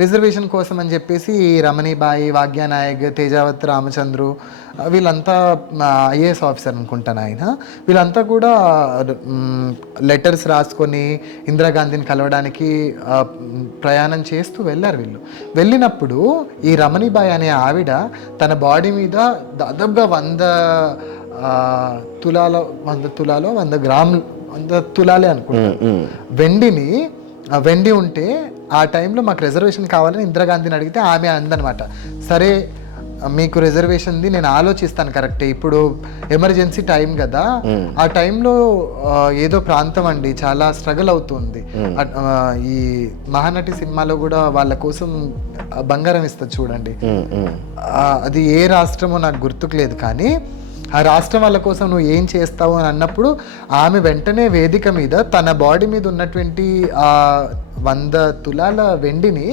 Reservation కోసం అని చెప్పేసి రమణీబాయి, భాగ్యనాయక్, తేజావత్ రామచంద్రు వీళ్ళంతా ఐఏఎస్ ఆఫీసర్ అనుకుంటాను ఆయన. వీళ్ళంతా కూడా లెటర్స్ రాసుకొని ఇందిరాగాంధీని కలవడానికి ప్రయాణం చేస్తూ వెళ్ళారు. వెళ్ళినప్పుడు ఈ రమణీబాయి అనే ఆవిడ తన బాడీ మీద దాదాపుగా 100 గ్రాములు 100 తులాలే అనుకుంటా వెండి ఉంటే ఆ టైంలో మాకు రిజర్వేషన్ కావాలని ఇందిరాగాంధీని అడిగితే ఆమె అందనమాట, సరే మీకు రిజర్వేషన్ది నేను ఆలోచిస్తాను, కరెక్టే, ఇప్పుడు ఎమర్జెన్సీ టైం కదా, ఆ టైంలో ఏదో ప్రాంతం అండి చాలా స్ట్రగుల్ అవుతుంది. ఈ మహానటి సినిమాలో కూడా వాళ్ళ కోసం బంగారం ఇస్తుంది చూడండి, అది ఏ రాష్ట్రమో నాకు గుర్తుకు లేదు, కానీ ఆ రాష్ట్రం వాళ్ళ కోసం నువ్వు ఏం చేస్తావు అని అన్నప్పుడు ఆమె వెంటనే వేదిక మీద తన బాడీ మీద ఉన్నటువంటి 100 తులాల వెండిని